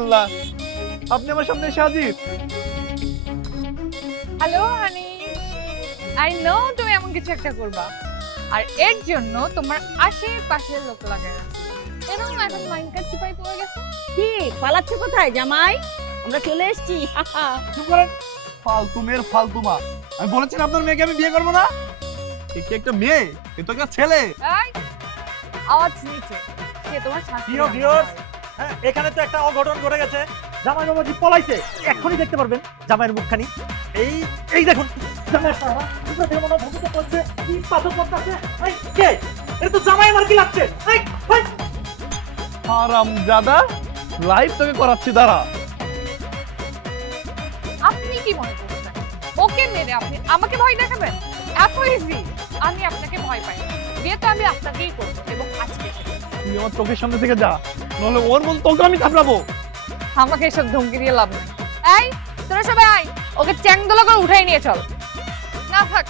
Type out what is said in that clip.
আল্লাহ। আপনি আমার সামনে এসে হ্যালো হানি আই নো তুমি এমন কিছু একটা করবা। আর এর জন্য তোমার আশেপাশের লোক লাগে। এরকম এখন মাইন্ড চিপাই পড়ে গেছে। কি পালাচ্ছ কোথায় জামাই? আমরা চলে এসেছি চুপ করেন। ফালতু মেয়ের ফালতু মা। আমি বলেছি আপনার মেয়েকে আমি বিয়ে করব না। এ কি একটা মেয়ে? এ তো একটা ছেলে। আওয়াজ নিচে। সে তোমার viewers, নয়। হ্যাঁ এখানে তো একটা অঘটন ঘটে গেছে। জামাই বাবাজি পলাইছে এখনই দেখতে পারবেন জামাইয়ের মুখখানি। এই এই দেখুন জামাইয়ের চেহারা, মনে ভূমিত কি পাথর পড়তাছে। এই, কে? এটা তো জামাই আমার কি লাগছে? এই, এই। হারাম দাদা লাইভ তোকে করাচ্ছি দাঁড়া। আপনি কি মনে করছেন? ওকে মেরে আপনি আমাকে ভয় দেখাবেন? এত ইজি আমি আপনাকে ভয় পাই। বিয়ে তো আমি আপনাকেই করব এবং আজকে। আমার চোখের সামনে থেকে যা। নাহলে ওর মতো তোকে আমি থাপড়াবো। আমাকে এসব ধমকি দিয়ে লাভ নেই। এই, তোরা সবাই আয়, ওকে চ্যাং দোলা করে উঠাই নিয়ে চল। না থাক।